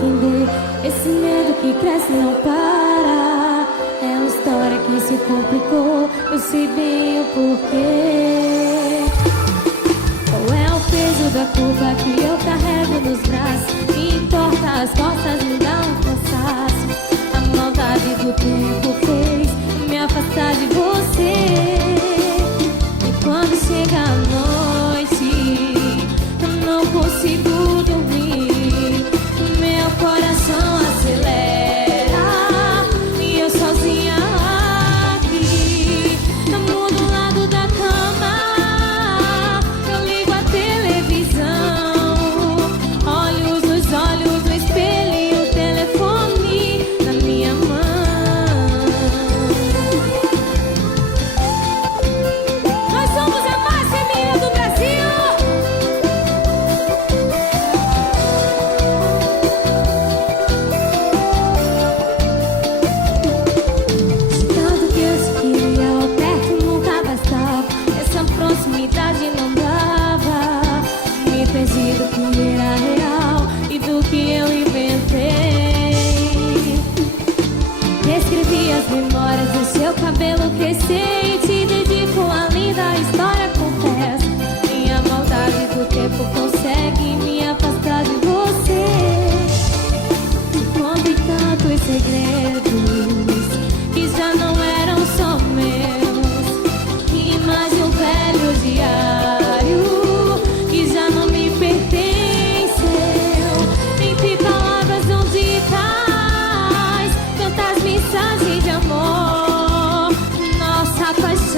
entender. Esse medo que cresce e não para. É uma história que se complicou. Eu sei bem o porquê. Qual é o peso da culpa que eu carrego nos braços? Me importa, as costas me dão um cansaço. A maldade do tempo fez me afastar de você. E quando chega a noite, eu não consigo dormir. Meu coração acelera e eu sozinha aqui. Eu mudo o lado da cama, eu ligo a televisão, olhos nos olhos do espelho e o telefone na minha mão. Nós somos a mais feminina do Brasil. Tanto que eu te queria, ao perto nunca bastava. Essa proximidade não dava. Me perdi do que era real e do que eu inventei. Reescrevi as memórias do seu cabelo crescer e te dedico a linda história, confesso. Minha maldade do tempo consegue me afastar de você. Contei tantos segredos que já não eram só meus. Rimas de um velho diário que já não me pertenceu. Entre palavras não ditas, tantas mensagens de amor. Nossa paixão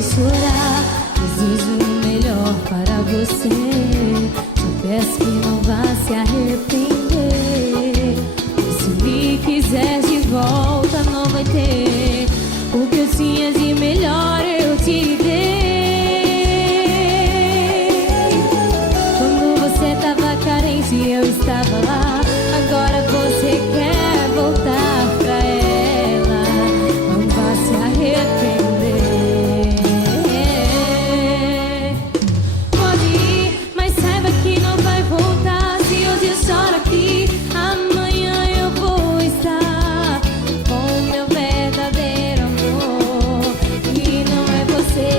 fez chorar. Desejo o melhor para você. Te peço que não vá se arrepender. E se me quiser de volta, não vai ter. O que eu tinha de melhor eu te dei. Quando você tava carente, eu estava lá. Agora você quer voltar pra ela. Não vá se arrepender. Pode ir, mas saiba que não vai voltar. Se hoje eu choro aqui, amanhã eu vou estar com o meu verdadeiro amor. E não é você.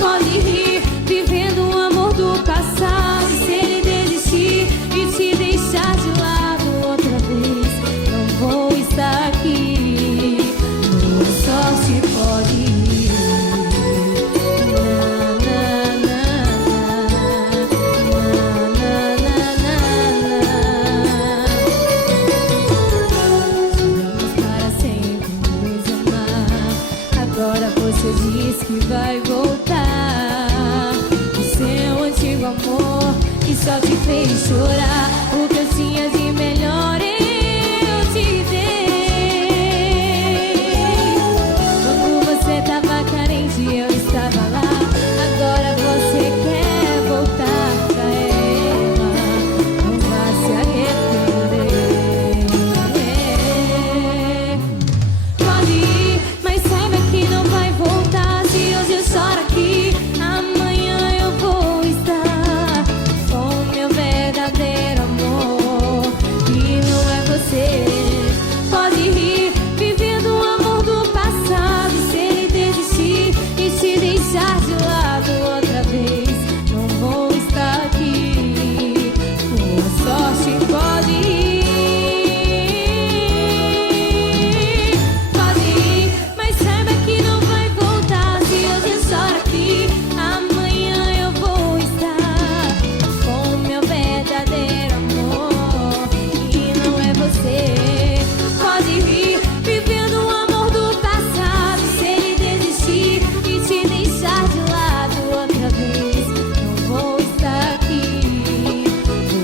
Pode rir, vivendo o amor do passado. Se ele desistir e te deixar de lado outra vez, não vou estar aqui. Boa sorte, pode ir. Juramos para sempre nos amar. Agora você diz que vai voltar. O seu antigo amor que só te fez chorar. O que eu tinha de melhor eu te dei. Quando você tava carente, eu estava lá. Agora você quer voltar pra ela. Não vá se arrepender. Pode ir, mas saiba que não vai voltar. Se hoje eu choro aqui, amanhã eu vou estar com o meu verdadeiro amor. E não é você. Pode rir, vivendo o amor do passado. Se ele desistir e te deixar de lado outra vez, não vou estar aqui. Boa sorte, pode ir. Pode ir, mas saiba que não vai voltar. Se hoje eu choro aqui, amanhã eu vou estar com o meu verdadeiro amor. E não é você. Pode rir, vivendo o amor do passado. Se ele desistir e te deixar de lado outra vez, não vou estar aqui.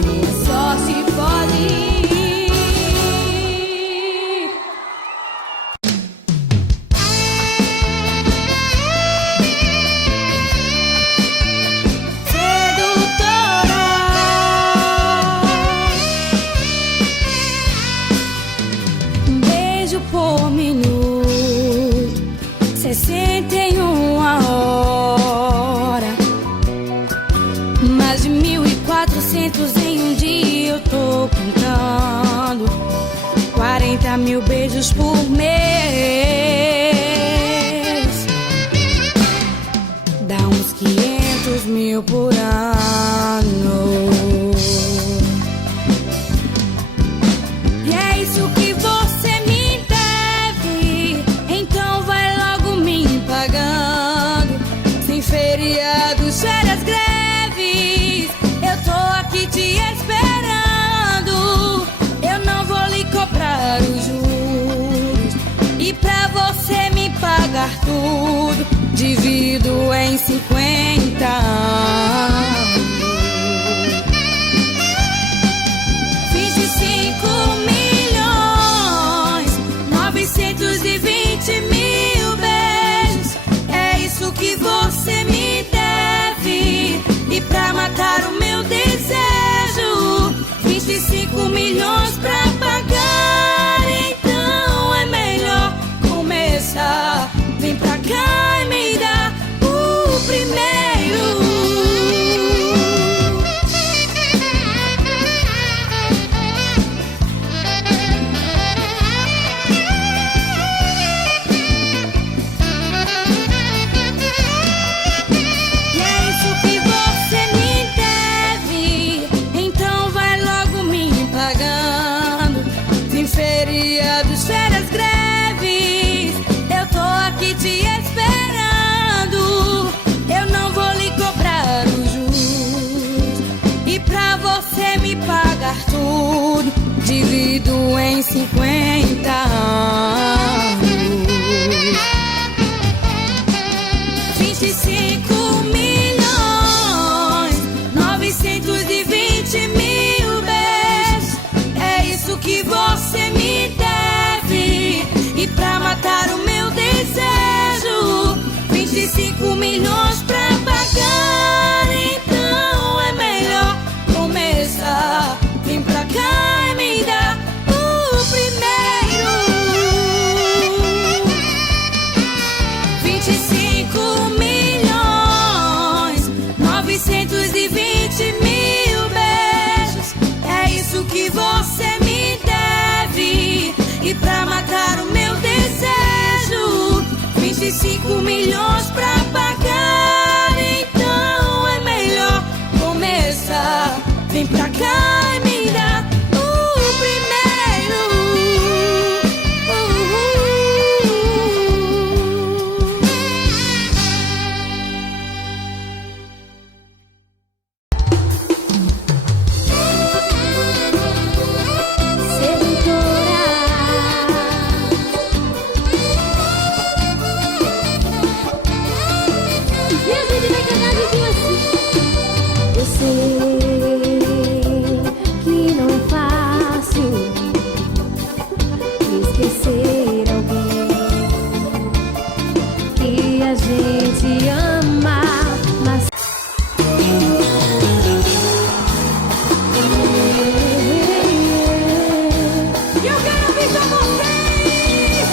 Boa sorte, pode ir. Um beijo por minuto, 61 a hora. Mais de 1.400 em um dia eu tô contando. 40 mil beijos por mês. Dá uns 500 mil por ano. E é isso que você me deve. Então vai logo me pagando. Sem feriados, férias, greves, eu tô aqui te esperando. Eu não vou lhe cobrar os juros. E pra você me pagar tudo, divido em 50 anos. 25 milhões, 920 mil beijos. É isso que você me deve. E pra matar o meu desejo, 25 milhões pra pagar. Então é melhor começar. Vem pra cá e me dá o primeiro 5 milhões pra pagar, então é melhor começar. Vem pra cá e me dá o primeiro. Sedutora. E a gente vai cantar de assim. Eu sei que não é fácil esquecer alguém que a gente ama, mas eu quero ouvir só vocês.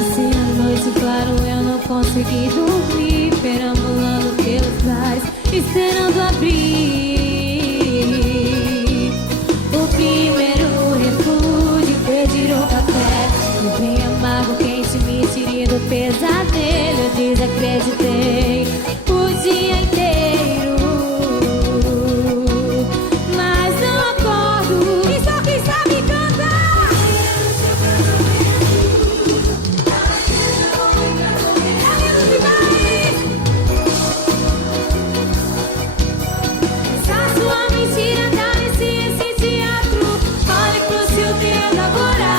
Assim à noite, claro, eu não consegui dormir, perambulando pelos bares, esperando abrir o primeiro refúgio, pedir um café. E vem amargo, quente, me tire do pesadelo. Eu desacreditei o dia inteiro, mas não acordo. E só quem sabe cantar. Tá lindo demais. Essa sua mentira dá esse teatro. Olhe pro seu dedo agora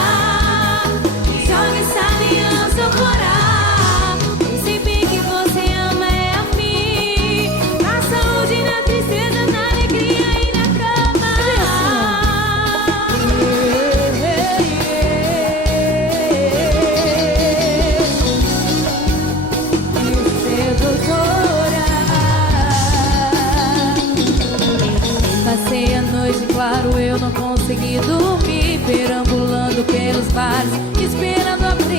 e joga essa aliança fora. Eu sei bem que você ama é a mim. Na saúde, na tristeza, na alegria e na cama. Sedutora. Passei a noite, claro, eu não consegui dormir, perambulando pelos bares, esperando abrir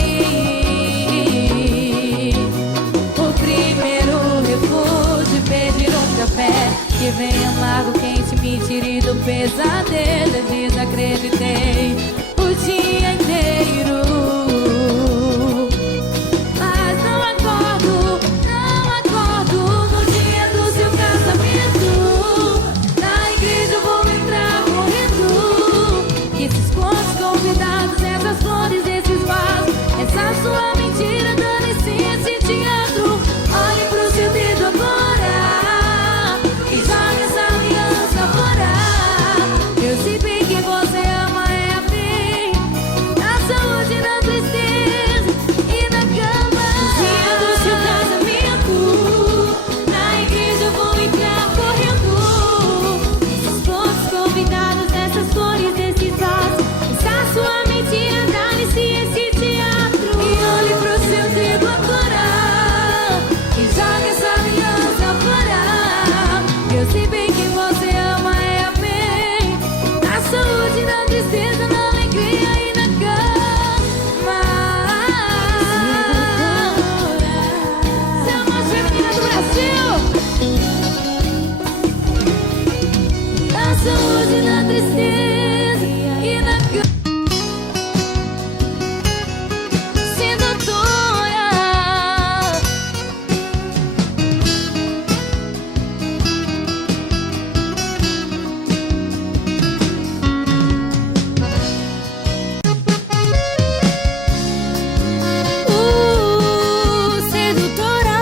o primeiro refúgio, pedir um café. Que vem amargo, quente, me tire do pesadelo. Eu desacreditei o dia inteiro, mas não acordo, não acordo. No dia do seu casamento, na igreja eu vou entrar correndo. Que esses contos convidados, essas flores, esses vasos, essa sua mentira dando esse teatro. Olhe pro seu dedo agora e joga essa aliança fora. Eu sei bem que você ama é a mim. Na saúde, na tristeza e na cama. No dia do seu casamento, na igreja eu vou entrar correndo. Esses pontos convidados, essas flores, esses vasos, essa sua mentira dá-lhe esse teatro. E olhe pro seu dedo agora e joga essa aliança fora. Eu sei bem que você ama é a mim. Na saúde, na tristeza, na alegria e na cama. Você é a mais feminina do Brasil. Na saúde, na tristeza e na cama. Sedutora. Sedutora.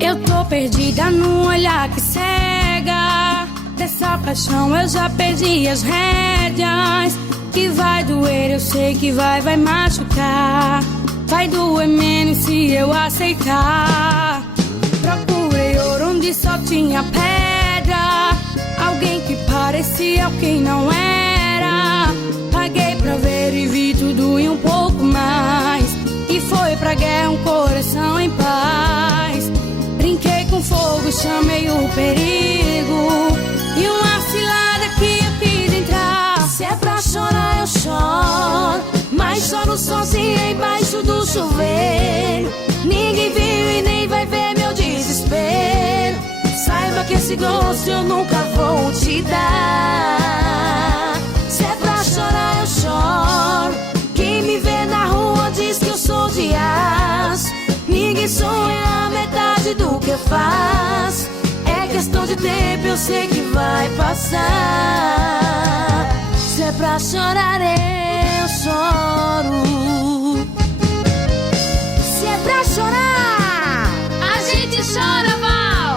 Eu tô perdida num olhar que cega. Dessa paixão eu já perdi as rédeas. Que vai doer, eu sei que vai machucar. Vai doer menos se eu aceitar. Procurei ouro onde só tinha pedra. Alguém que parecia quem não era. Paguei pra ver e vi tudo e um pouco mais. E foi pra guerra um coração em paz. Brinquei com fogo, chamei o perigo. E uma cilada que eu quis entrar. Se é pra chorar eu choro, mas choro sozinha embaixo do chuveiro. Saiba que esse gosto eu nunca vou te dar. Se é pra chorar eu choro. Quem me vê na rua diz que eu sou de aço. Ninguém sonha a metade do que eu faço. É questão de tempo, eu sei que vai passar. Se é pra chorar eu choro. Se é pra chorar, a gente chora, Val.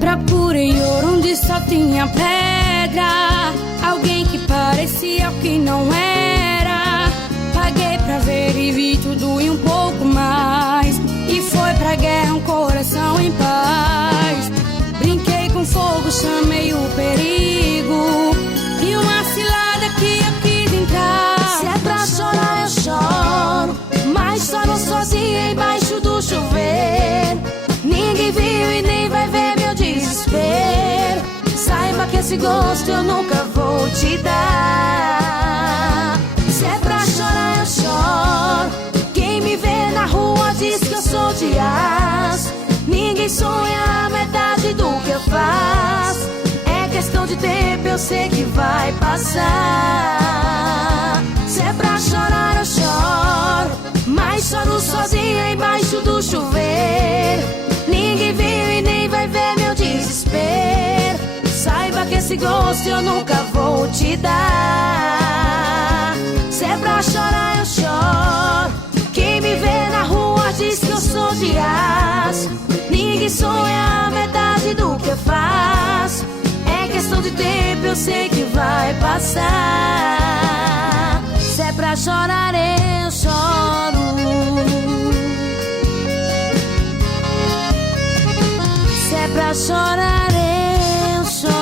Procurei ouro onde só tinha pedra. Alguém que parecia o que não era. Paguei pra ver e vi tudo e um pouco mais. E foi pra guerra um coração em paz. Brinquei com fogo, chamei o perigo. E uma cilada que eu quis entrar. Se é pra chorar eu choro, mas choro sozinha embaixo do chuveiro. Ninguém viu e nem vai ver meu desespero. Saiba que esse gosto eu nunca vou te dar. Se é pra chorar eu choro. Quem me vê na rua diz que eu sou de aço. Ninguém sonha a metade do que eu faço. É questão de tempo, eu sei que vai passar. Se é pra chorar eu choro, mas choro sozinha embaixo do chuveiro. Ninguém viu e nem vai ver meu desespero. Saiba que esse gosto eu nunca vou te dar. Se é pra chorar eu choro. Quem me vê na rua diz que eu sou de aço. Ninguém sonha a metade do que eu faço. É questão de tempo, eu sei que vai passar. Se é pra chorar eu choro. Se é pra chorar eu choro.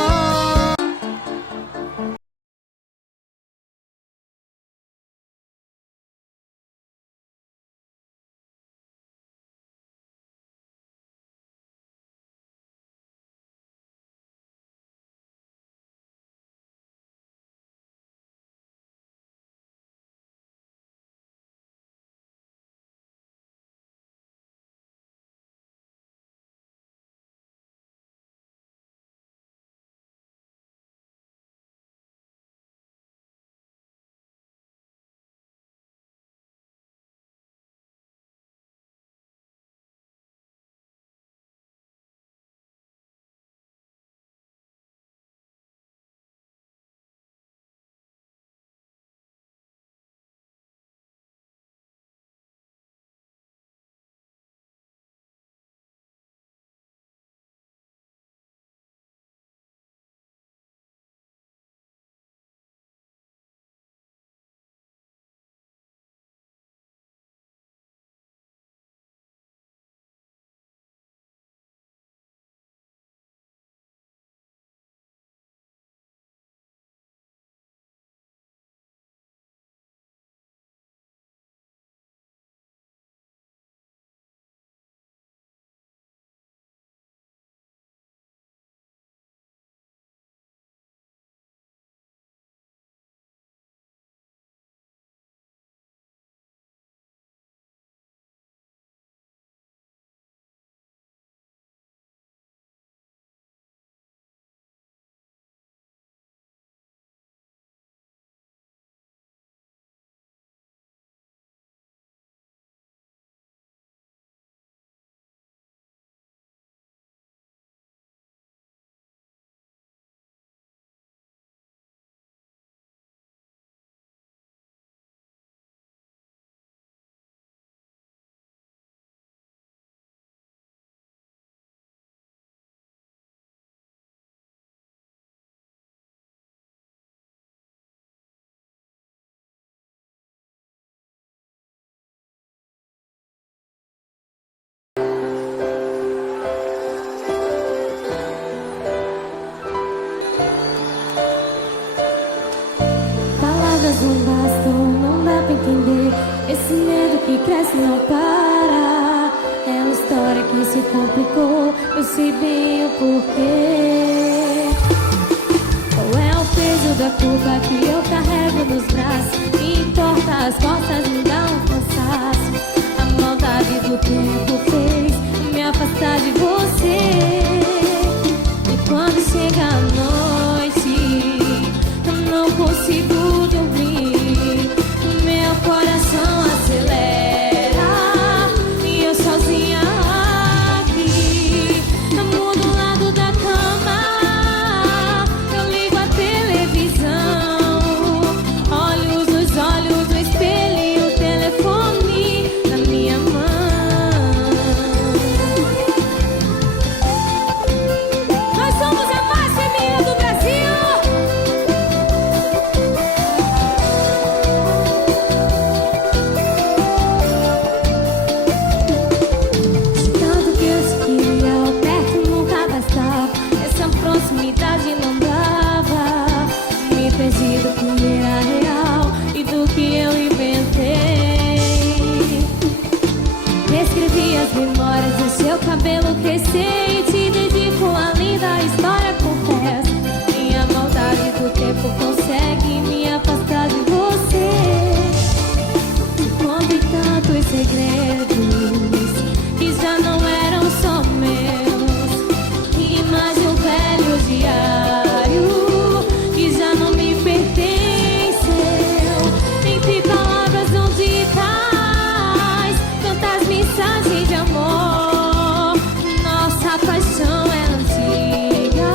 Não bastam, não dá pra entender. Esse medo que cresce e não para. É uma história que se complicou. Eu sei bem o porquê. Qual é o peso tudo a culpa que eu carrego nos braços. Me entorta as costas, me dá um cansaço. A maldade do tempo fez me afastar de você. E quando chega a noite, eu não consigo dormir. Meu coração acelera e eu sozinha aqui. Eu mudo o lado da cama, eu ligo a televisão, olhos nos olhos do espelho e o telefone na minha mão. Nós somos a mais feminina do Brasil. Tanto que eu queria ao perto nunca bastava. Essa proximidade não dava. Me perdi do que era real e do que eu inventei. Escrevi as memórias do seu cabelo crescer e te dedico a linda história, confesso. Minha maldade do tempo consegue me afastar de você. Contei tantos segredos que já não eram só meus. Rimas de um velho diário que já não me pertenceu. Entre palavras não ditas, tantas mensagens de amor. Nossa paixão é antiga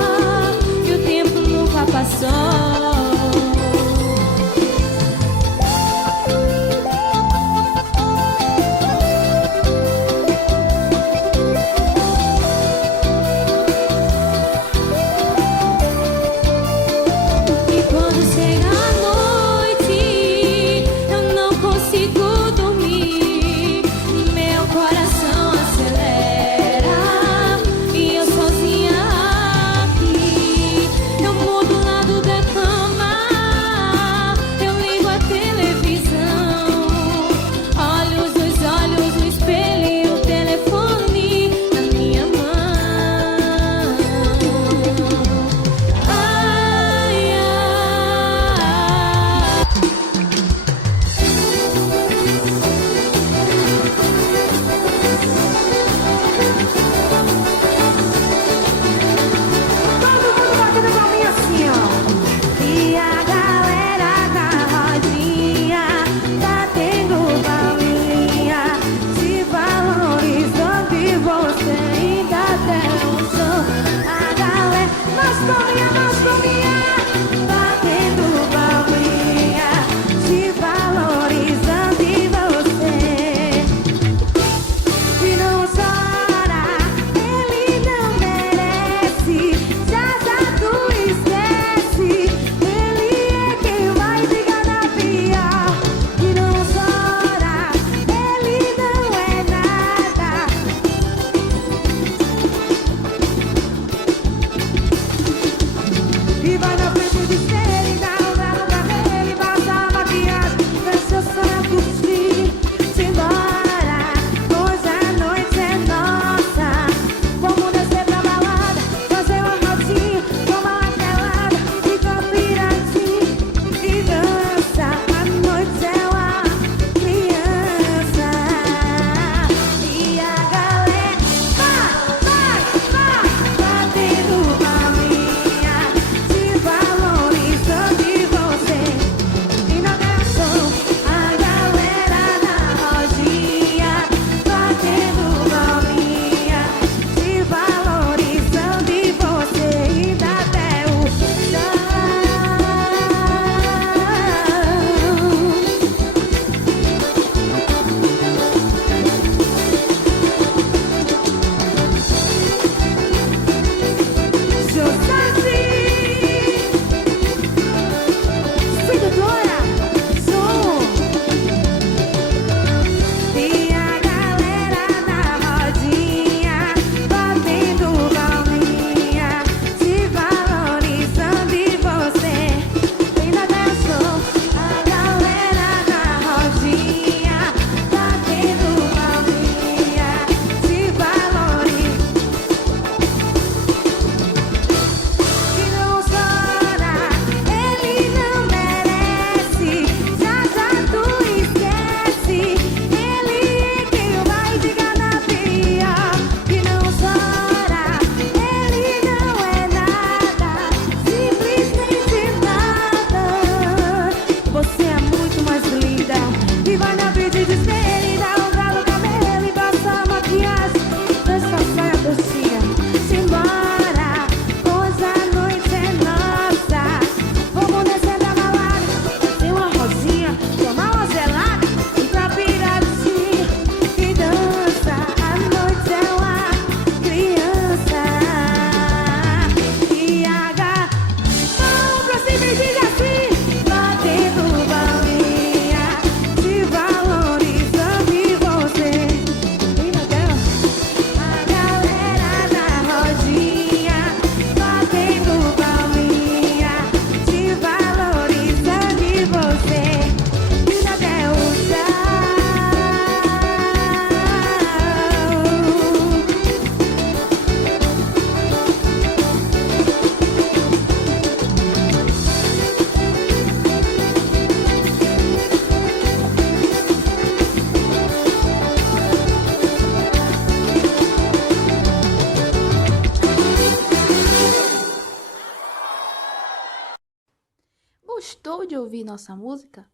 Gostou de ouvir nossa música?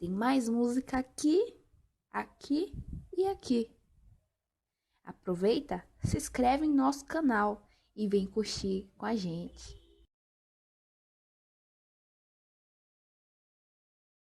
Tem mais música aqui, aqui e aqui. Aproveita, se inscreve em nosso canal e vem curtir com a gente.